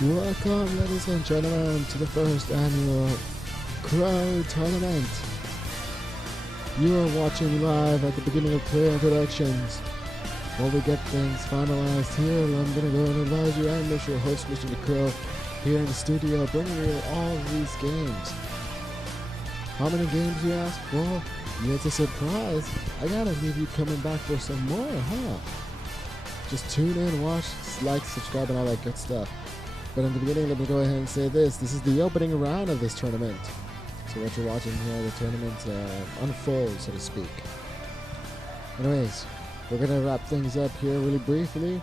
Welcome, ladies and gentlemen, to the first annual LeCrow tournament. You are watching live at the beginning of player introductions. While we get things finalized here, I'm going to go and advise you. I'm your host, Mr. LeCrow, here in the studio, bringing you all of these games. How many games, you ask? Well, it's a surprise. I gotta leave you coming back for some more, huh? Just tune in, watch, like, subscribe, and all that good stuff. But in the beginning, let me go ahead and say this. This is the opening round of this tournament. So what you're watching here, the tournament unfolds, so to speak. Anyways, we're going to wrap things up here really briefly.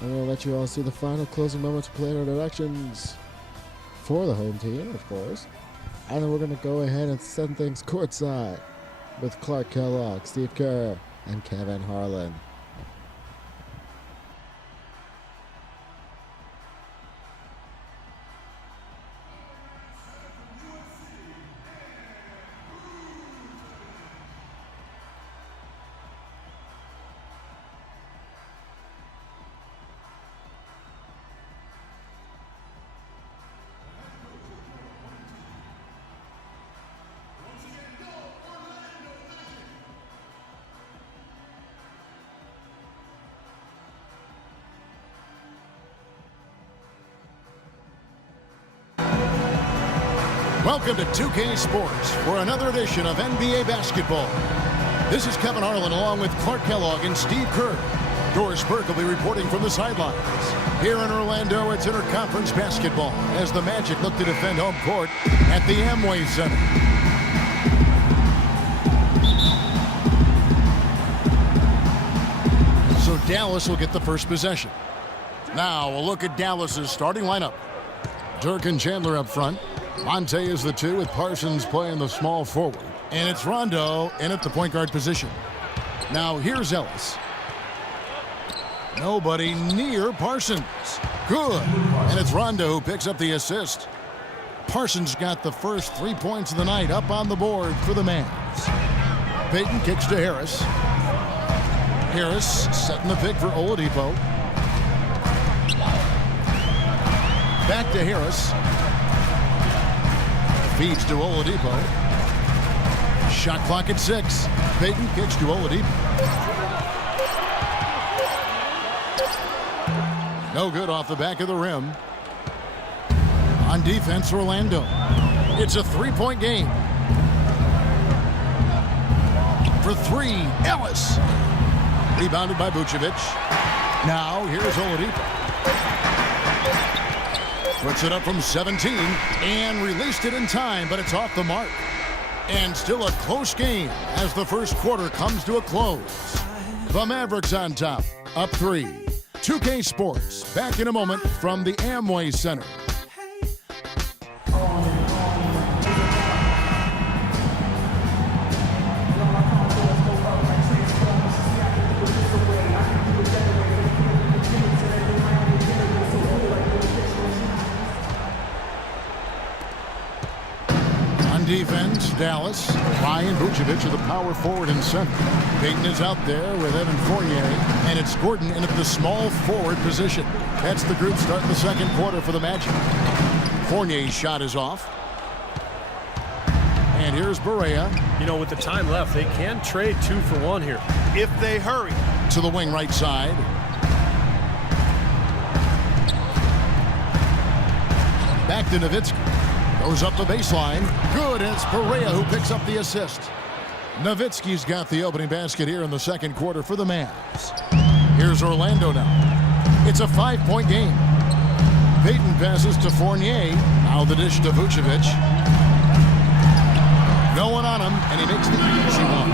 I'm going to let you all see the final closing moments of player introductions for the home team, of course. And then we're going to go ahead and send things courtside with Clark Kellogg, Steve Kerr, and Kevin Harlan. Welcome to 2K Sports for another edition of NBA basketball. This is Kevin Harlan along with Clark Kellogg and Steve Kerr. Doris Burke will be reporting from the sidelines. Here in Orlando, it's interconference basketball as the Magic look to defend home court at the Amway Center. So Dallas will get the first possession. Now a look at Dallas's starting lineup. Dirk and Chandler up front. Monte is the 2 with Parsons playing the small forward. And it's Rondo in at the point guard position. Now here's Ellis. Nobody near Parsons. Good. And it's Rondo who picks up the assist. Parsons got the first 3 points of the night up on the board for the Mavs. Payton kicks to Harris. Harris setting the pick for Oladipo. Back to Harris. Feeds to Oladipo. Shot clock at 6. Payton kicks to Oladipo. No good off the back of the rim. On defense, Orlando. It's a 3-point game. For 3, Ellis. Rebounded by Vucevic. Now here's Oladipo. Puts it up from 17 and released it in time, but it's off the mark. And still a close game as the first quarter comes to a close. The Mavericks on top, up 3. 2K Sports, back in a moment from the Amway Center. Defense, Dallas. Ryan Vucevic are the power forward and center. Payton is out there with Evan Fournier, and it's Gordon in at the small forward position. That's the group starting the second quarter for the Magic. Fournier's shot is off. And here's Barea. You know, with the time left, they can trade 2 for 1 here if they hurry. To the wing right side. Back to Nowitzki. Goes up the baseline. Good, and it's Barea who picks up the assist. Nowitzki's got the opening basket here in the second quarter for the Mavs. Here's Orlando now. It's a 5-point game. Payton passes to Fournier. Now the dish to Vucevic. No one on him, and he makes the easy one.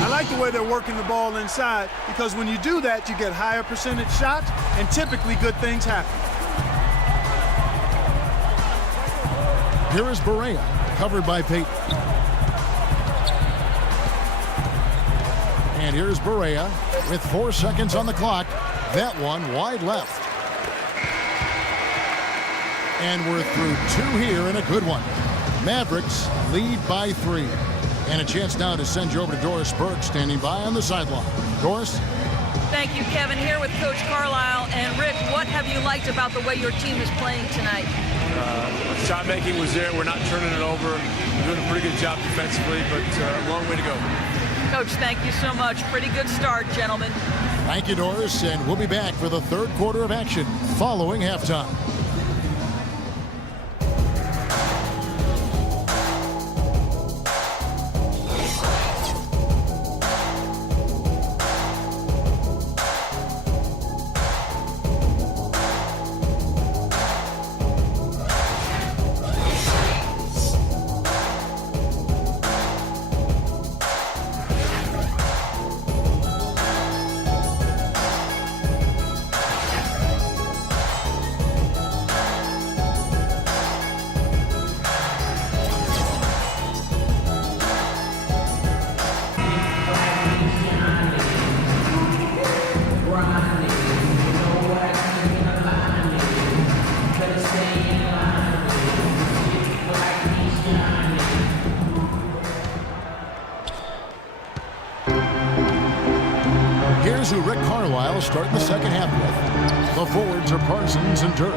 I like the way they're working the ball inside because when you do that, you get higher percentage shots, and typically good things happen. Here is Barea, covered by Payton. And here's Barea with 4 seconds on the clock. That one wide left. And we're through 2 here and a good one. Mavericks lead by 3. And a chance now to send you over to Doris Burke, standing by on the sideline. Doris? Thank you, Kevin. Here with Coach Carlisle. And Rick, what have you liked about the way your team is playing tonight? Shot making was there. We're not turning it over. We're doing a pretty good job defensively, but a long way to go. Coach, thank you so much. Pretty good start, gentlemen. Thank you, Doris, and we'll be back for the third quarter of action following halftime. Here's who Rick Carlisle starting the second half with. The forwards are Parsons and Dirk.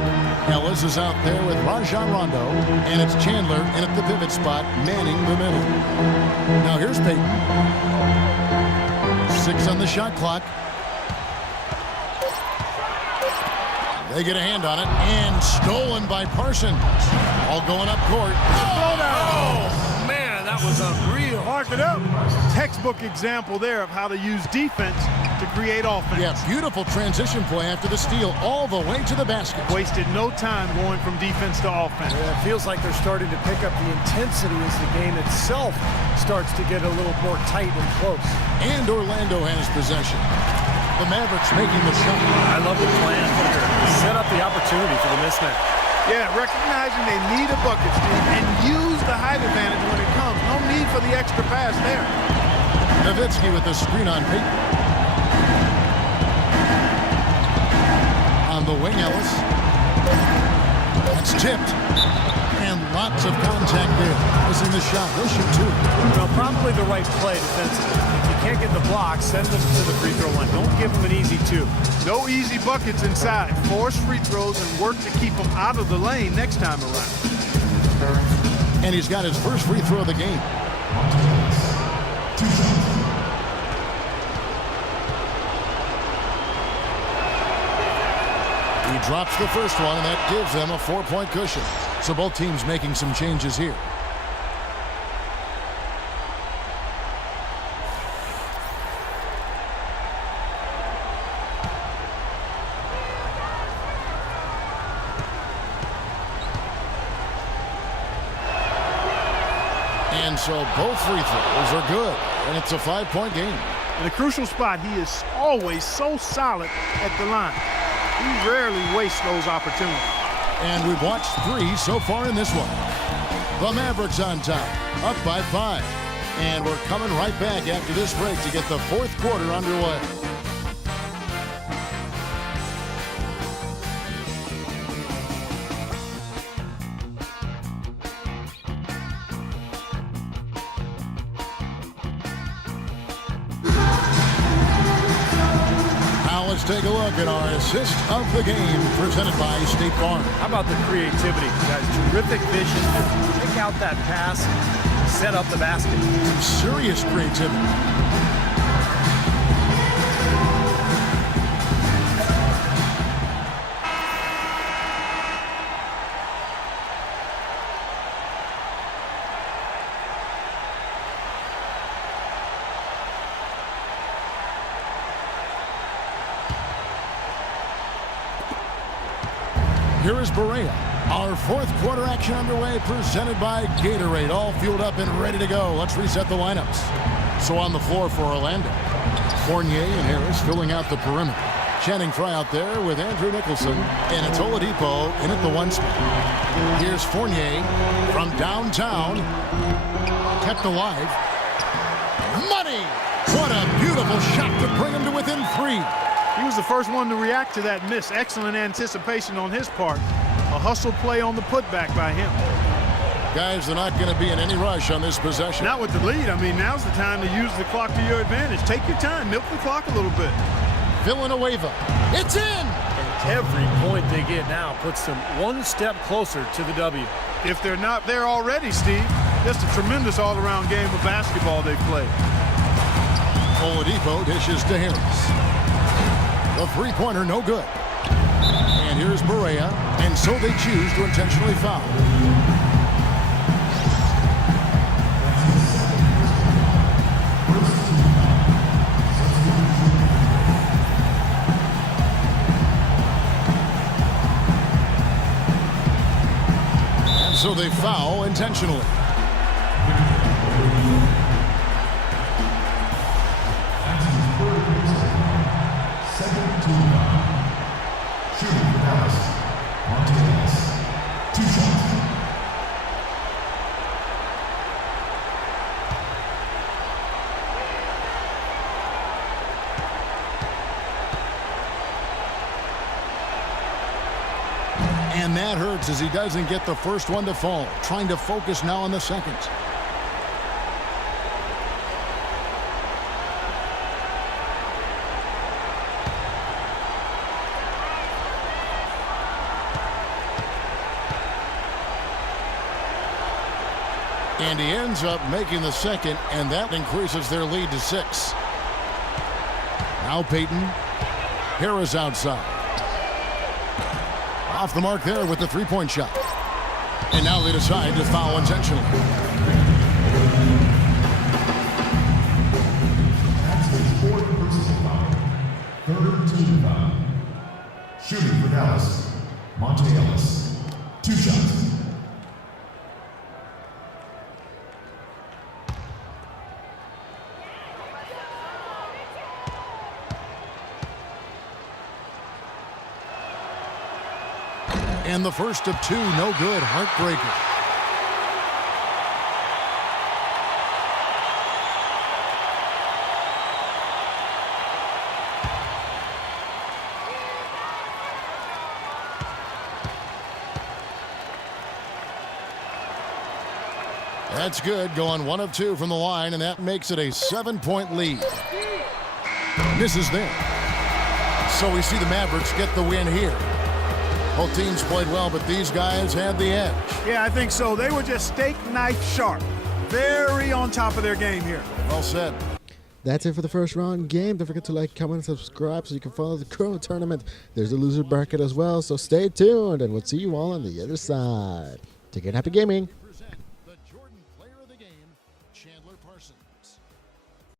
Ellis is out there with Rajon Rondo, and it's Chandler in at the pivot spot, manning the middle. Now here's Payton. 6 on the shot clock. They get a hand on it, and stolen by Parsons. All going up court. Oh, man, that was unreal. Mark it up. Textbook example there of how to use defense to create offense. Yeah, beautiful transition play after the steal all the way to the basket. Wasted no time going from defense to offense. Yeah, it feels like they're starting to pick up the intensity as the game itself starts to get a little more tight and close. And Orlando has possession. The Mavericks making the shot. I love the plan here. Set up the opportunity for the mismatch. Yeah, recognizing they need a bucket, Steve, and use the height advantage when it comes. No need for the extra pass there. Nowitzki with the screen on Payton. On the wing, Ellis. That's tipped. And lots of contact there. Missing the shot. He'll shoot two. Well, probably the right play defensively. If you can't get the block, send them to the free throw line. Don't give them an easy two. No easy buckets inside. Force free throws and work to keep them out of the lane next time around. And he's got his first free throw of the game. He drops the first one, and that gives them a 4-point cushion. So both teams making some changes here. And so both free throws are good, and it's a 5-point game. In a crucial spot, he is always so solid at the line. He rarely wastes those opportunities. And we've watched 3 so far in this one. The Mavericks on top, up by 5. And we're coming right back after this break to get the fourth quarter underway. Let's take a look at our assist of the game presented by State Farm. How about the creativity, guys? Terrific vision. Pick out that pass, set up the basket. Some serious creativity. Here is Barea. Our fourth quarter action underway, presented by Gatorade. All fueled up and ready to go. Let's reset the lineups. So on the floor for Orlando, Fournier and Harris filling out the perimeter. Channing Frye out there with Andrew Nicholson. And it's Oladipo in at the 1 spot. Here's Fournier from downtown. Kept alive. Money! What a beautiful shot to bring him to within 3. He was the first one to react to that miss. Excellent anticipation on his part. A hustle play on the putback by him. Guys, they're not going to be in any rush on this possession. Not with the lead. I mean, now's the time to use the clock to your advantage. Take your time. Milk the clock a little bit. Villanueva. It's in! And every point they get now puts them one step closer to the W. If they're not there already, Steve, just a tremendous all-around game of basketball they've played. Oladipo dishes to Harris. The three-pointer no good. And here's Barea, and so they choose to intentionally foul. And so they foul intentionally. And that hurts as he doesn't get the first one to fall. Trying to focus now on the second. And he ends up making the second, and that increases their lead to 6. Now Payton. Harris outside. Off the mark there with the three-point shot. And now they decide to foul intentionally. That's his fourth personal foul. Third team foul. Shooting for Dallas, Monte Ellis. 2 shots. And the first of 2, no good. Heartbreaker. That's good. Going 1 of 2 from the line, and that makes it a 7-point lead. Misses there. So we see the Mavericks get the win here. Both teams played well, but these guys had the edge. Yeah, I think so. They were just steak knife sharp. Very on top of their game here. Well said. That's it for the first round game. Don't forget to like, comment, and subscribe so you can follow the LeCrow tournament. There's a loser bracket as well, so stay tuned, and we'll see you all on the other side. Take care and happy gaming.